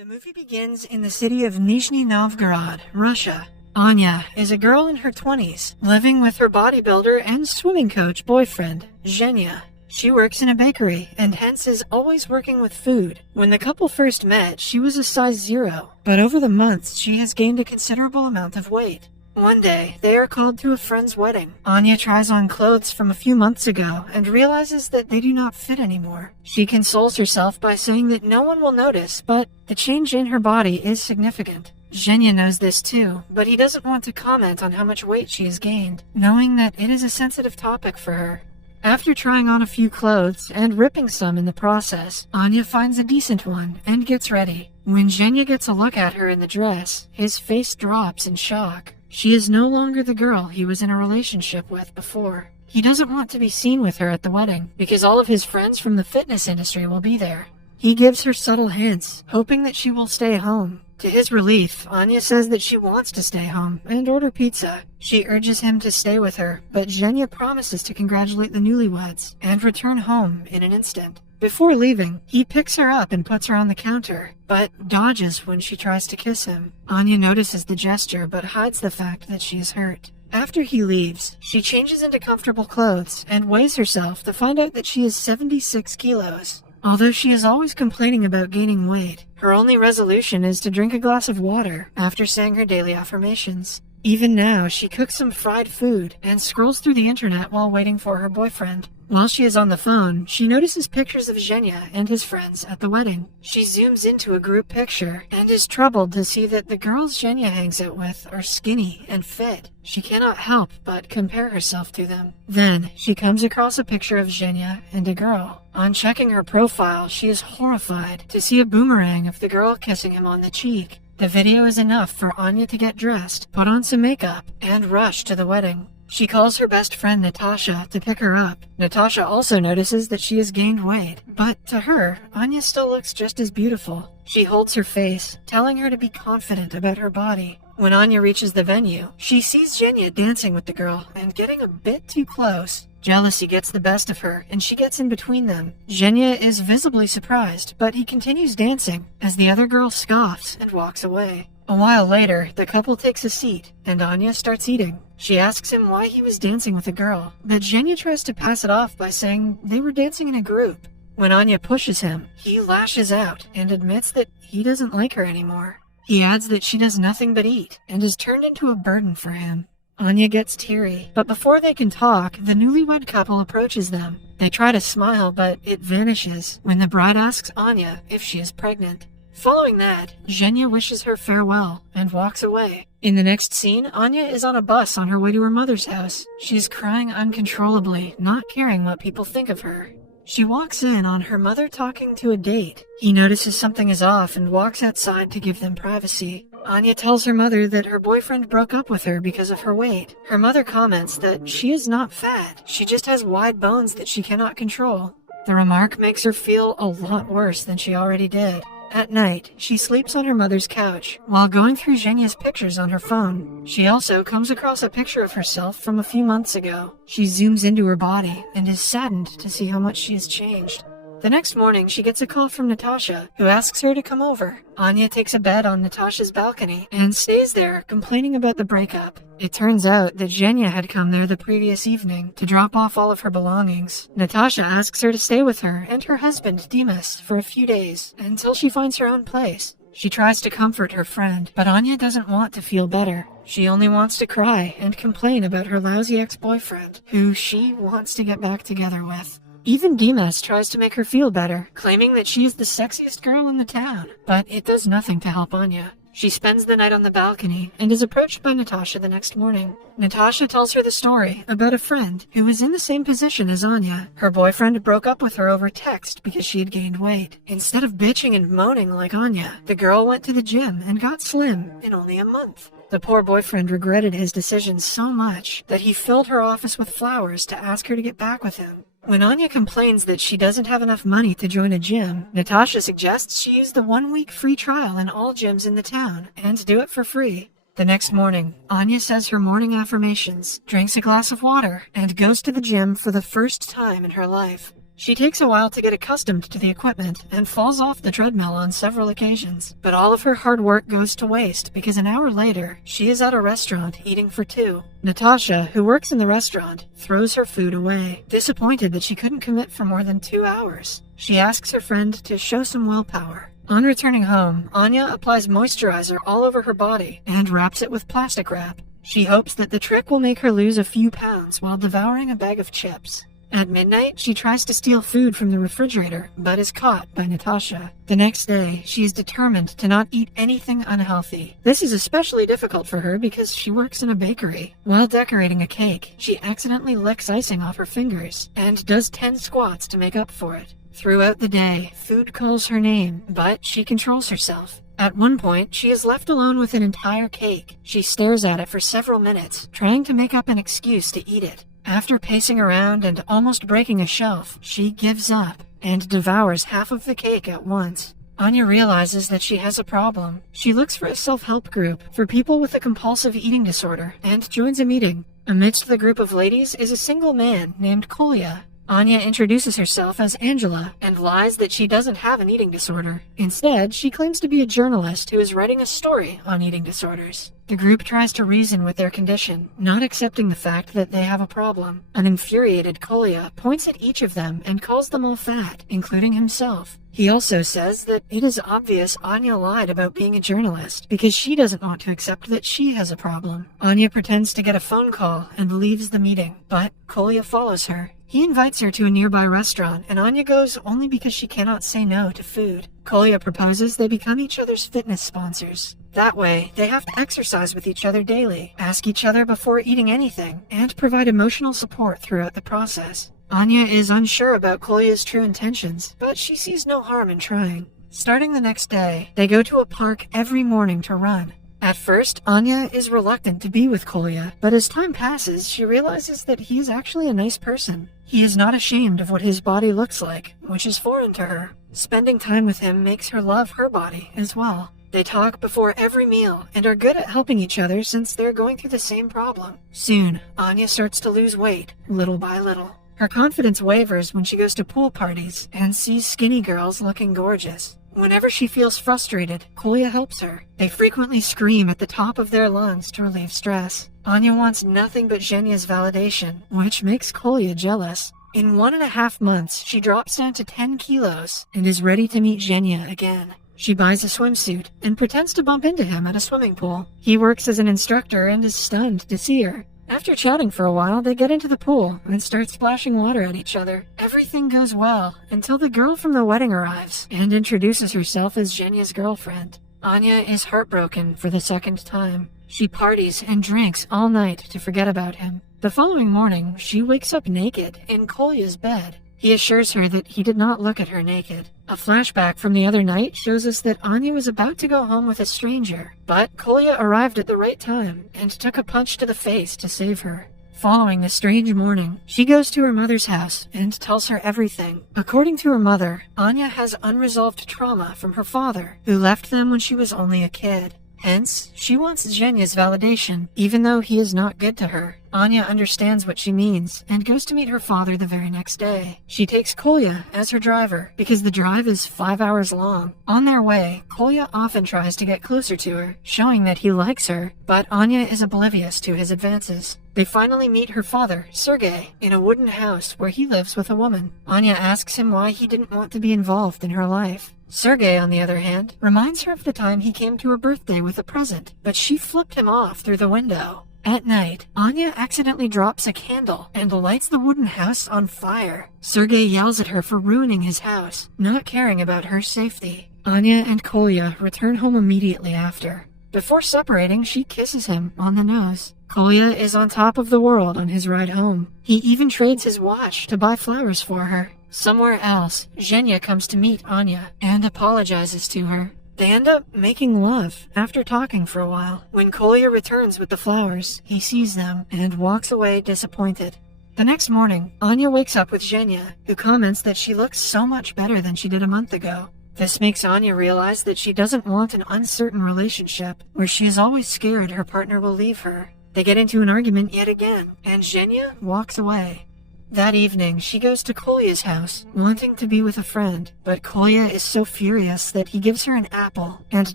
The movie begins in the city of Nizhny Novgorod, Russia. Anya is a girl in her 20s, living with her bodybuilder and swimming coach boyfriend, Zhenya. She works in a bakery and hence is always working with food. When the couple first met, she was a size 0, but over the months she has gained a considerable amount of weight. One day, they are called to a friend's wedding. Anya tries on clothes from a few months ago and realizes that they do not fit anymore. She consoles herself by saying that no one will notice, but the change in her body is significant. Zhenya knows this too, but he doesn't want to comment on how much weight she has gained, knowing that it is a sensitive topic for her. After trying on a few clothes and ripping some in the process, Anya finds a decent one and gets ready. When Zhenya gets a look at her in the dress, his face drops in shock. She is no longer the girl he was in a relationship with before. He doesn't want to be seen with her at the wedding because all of his friends from the fitness industry will be there. He gives her subtle hints, hoping that she will stay home. To his relief, Anya says that she wants to stay home and order pizza. She urges him to stay with her, but Zhenya promises to congratulate the newlyweds and return home in an instant. Before leaving, he picks her up and puts her on the counter, but dodges when she tries to kiss him. Anya notices the gesture but hides the fact that she is hurt. After he leaves, she changes into comfortable clothes and weighs herself to find out that she is 76 kilos. Although she is always complaining about gaining weight, her only resolution is to drink a glass of water after saying her daily affirmations. Even now, she cooks some fried food and scrolls through the internet while waiting for her boyfriend. While she is on the phone, she notices pictures of Zhenya and his friends at the wedding. She zooms into a group picture and is troubled to see that the girls Zhenya hangs out with are skinny and fit. She cannot help but compare herself to them. Then, she comes across a picture of Zhenya and a girl. On checking her profile, she is horrified to see a boomerang of the girl kissing him on the cheek. The video is enough for Anya to get dressed, put on some makeup, and rush to the wedding. She calls her best friend Natasha to pick her up. Natasha also notices that she has gained weight, but to her, Anya still looks just as beautiful. She holds her face, telling her to be confident about her body. When Anya reaches the venue, she sees Zhenya dancing with the girl and getting a bit too close. Jealousy gets the best of her, and she gets in between them. Zhenya is visibly surprised, but he continues dancing as the other girl scoffs and walks away. A while later, the couple takes a seat, and Anya starts eating. She asks him why he was dancing with a girl, but Zhenya tries to pass it off by saying they were dancing in a group. When Anya pushes him, he lashes out and admits that he doesn't like her anymore. He adds that she does nothing but eat and is turned into a burden for him. Anya gets teary, but before they can talk, the newlywed couple approaches them. They try to smile, but it vanishes when the bride asks Anya if she is pregnant. Following that, Zhenya wishes her farewell and walks away. In the next scene, Anya is on a bus on her way to her mother's house. She is crying uncontrollably, not caring what people think of her. She walks in on her mother talking to a date. He notices something is off and walks outside to give them privacy. Anya tells her mother that her boyfriend broke up with her because of her weight. Her mother comments that she is not fat, she just has wide bones that she cannot control. The remark makes her feel a lot worse than she already did. At night, she sleeps on her mother's couch while going through Zhenya's pictures on her phone. She also comes across a picture of herself from a few months ago. She zooms into her body and is saddened to see how much she has changed. The next morning, she gets a call from Natasha, who asks her to come over. Anya takes a bed on Natasha's balcony and stays there, complaining about the breakup. It turns out that Zhenya had come there the previous evening to drop off all of her belongings. Natasha asks her to stay with her and her husband, Dimas, for a few days, until she finds her own place. She tries to comfort her friend, but Anya doesn't want to feel better. She only wants to cry and complain about her lousy ex-boyfriend, who she wants to get back together with. Even Dimas tries to make her feel better, claiming that she is the sexiest girl in the town, but it does nothing to help Anya. She spends the night on the balcony and is approached by Natasha the next morning. Natasha tells her the story about a friend who was in the same position as Anya. Her boyfriend broke up with her over text because she had gained weight. Instead of bitching and moaning like Anya, the girl went to the gym and got slim in only a month. The poor boyfriend regretted his decision so much that he filled her office with flowers to ask her to get back with him. When Anya complains that she doesn't have enough money to join a gym, Natasha suggests she use the 1-week free trial in all gyms in the town and do it for free. The next morning, Anya says her morning affirmations, drinks a glass of water, and goes to the gym for the first time in her life. She takes a while to get accustomed to the equipment and falls off the treadmill on several occasions. But all of her hard work goes to waste because an hour later, she is at a restaurant eating for two. Natasha, who works in the restaurant, throws her food away, disappointed that she couldn't commit for more than 2 hours. She asks her friend to show some willpower. On returning home, Anya applies moisturizer all over her body and wraps it with plastic wrap. She hopes that the trick will make her lose a few pounds while devouring a bag of chips. At midnight, she tries to steal food from the refrigerator, but is caught by Natasha. The next day, she is determined to not eat anything unhealthy. This is especially difficult for her because she works in a bakery. While decorating a cake, she accidentally licks icing off her fingers and does 10 squats to make up for it. Throughout the day, food calls her name, but she controls herself. At one point, she is left alone with an entire cake. She stares at it for several minutes, trying to make up an excuse to eat it. After pacing around and almost breaking a shelf, she gives up and devours half of the cake at once. Anya realizes that she has a problem. She looks for a self-help group for people with a compulsive eating disorder and joins a meeting. Amidst the group of ladies is a single man named Kolya. Anya introduces herself as Angela and lies that she doesn't have an eating disorder. Instead, she claims to be a journalist who is writing a story on eating disorders. The group tries to reason with their condition, not accepting the fact that they have a problem. An infuriated Kolya points at each of them and calls them all fat, including himself. He also says that it is obvious Anya lied about being a journalist because she doesn't want to accept that she has a problem. Anya pretends to get a phone call and leaves the meeting, but Kolya follows her. He invites her to a nearby restaurant, and Anya goes only because she cannot say no to food. Kolya proposes they become each other's fitness sponsors. That way, they have to exercise with each other daily, ask each other before eating anything, and provide emotional support throughout the process. Anya is unsure about Kolya's true intentions, but she sees no harm in trying. Starting the next day, they go to a park every morning to run. At first, Anya is reluctant to be with Kolya, but as time passes, she realizes that he is actually a nice person. He is not ashamed of what his body looks like, which is foreign to her. Spending time with him makes her love her body as well. They talk before every meal and are good at helping each other since they're going through the same problem. Soon, Anya starts to lose weight, little by little. Her confidence wavers when she goes to pool parties and sees skinny girls looking gorgeous. Whenever she feels frustrated, Kolya helps her. They frequently scream at the top of their lungs to relieve stress. Anya wants nothing but Zhenya's validation, which makes Kolya jealous. In 1.5 months, she drops down to 10 kilos and is ready to meet Zhenya again. She buys a swimsuit and pretends to bump into him at a swimming pool. He works as an instructor and is stunned to see her. After chatting for a while, they get into the pool and start splashing water at each other. Everything goes well until the girl from the wedding arrives and introduces herself as Zhenya's girlfriend. Anya is heartbroken for the second time. She parties and drinks all night to forget about him. The following morning, she wakes up naked in Kolya's bed. He assures her that he did not look at her naked. A flashback from the other night shows us that Anya was about to go home with a stranger, but Kolya arrived at the right time and took a punch to the face to save her. Following the strange morning, she goes to her mother's house and tells her everything. According to her mother, Anya has unresolved trauma from her father, who left them when she was only a kid. Hence, she wants Zhenya's validation, even though he is not good to her. Anya understands what she means and goes to meet her father the very next day. She takes Kolya as her driver because the drive is 5 hours long. On their way, Kolya often tries to get closer to her, showing that he likes her, but Anya is oblivious to his advances. They finally meet her father, Sergei, in a wooden house where he lives with a woman. Anya asks him why he didn't want to be involved in her life. Sergei, on the other hand, reminds her of the time he came to her birthday with a present, but she flipped him off through the window. At night, Anya accidentally drops a candle and lights the wooden house on fire. Sergei yells at her for ruining his house, not caring about her safety. Anya and Kolya return home immediately after. Before separating, she kisses him on the nose. Kolya is on top of the world on his ride home. He even trades his watch to buy flowers for her. Somewhere else, Zhenya comes to meet Anya and apologizes to her. They end up making love after talking for a while. When Kolya returns with the flowers, he sees them and walks away disappointed. The next morning, Anya wakes up with Zhenya, who comments that she looks so much better than she did a month ago. This makes Anya realize that she doesn't want an uncertain relationship where she is always scared her partner will leave her. They get into an argument yet again, and Zhenya walks away. That evening, she goes to Kolya's house, wanting to be with a friend, but Kolya is so furious that he gives her an apple and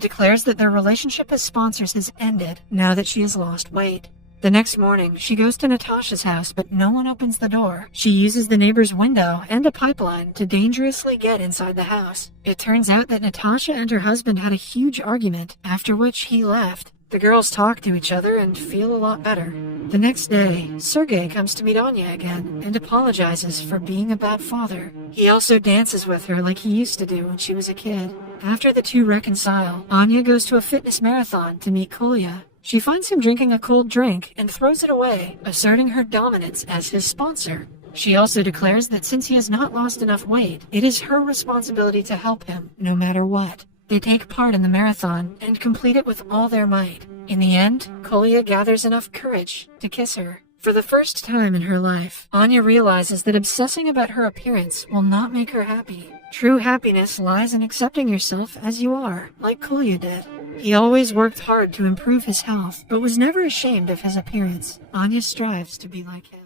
declares that their relationship as sponsors has ended now that she has lost weight. The next morning, she goes to Natasha's house, but no one opens the door. She uses the neighbor's window and a pipeline to dangerously get inside the house. It turns out that Natasha and her husband had a huge argument, after which he left. The girls talk to each other and feel a lot better. The next day, Sergei comes to meet Anya again and apologizes for being a bad father. He also dances with her like he used to do when she was a kid. After the two reconcile, Anya goes to a fitness marathon to meet Kolya. She finds him drinking a cold drink and throws it away, asserting her dominance as his sponsor. She also declares that since he has not lost enough weight, it is her responsibility to help him, no matter what. They take part in the marathon and complete it with all their might. In the end, Kolya gathers enough courage to kiss her. For the first time in her life, Anya realizes that obsessing about her appearance will not make her happy. True happiness lies in accepting yourself as you are, like Kolya did. He always worked hard to improve his health, but was never ashamed of his appearance. Anya strives to be like him.